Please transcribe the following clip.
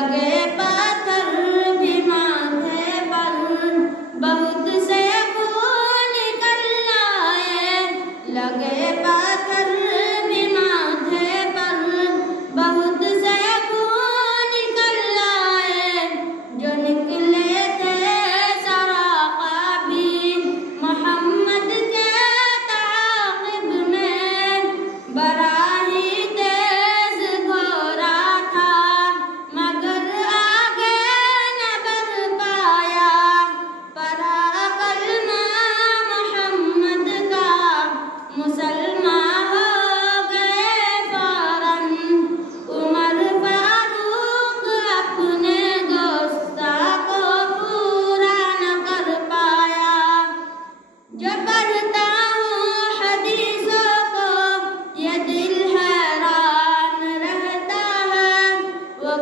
لگے پتھر بھی ماتھے پر، بہت سے خون نکل آئے، لگے پتھر بھی ماتھے پر، بہت سے خون نکل آئے، جو نکلے تھے سراقہ بھی محمد کے تعاقب میں، براہی تیز گھوڑا تھا مگر آگے نہ بڑھ پایا، پڑھا کلمہ محمد کا مسلمان ہو گئے فوراً، عمر فاروق اپنے گستاخ کو پورا نہ کر پایا۔ جو پڑھتا ہوں حدیثوں کو یہ دل حیران رہتا ہے، وہ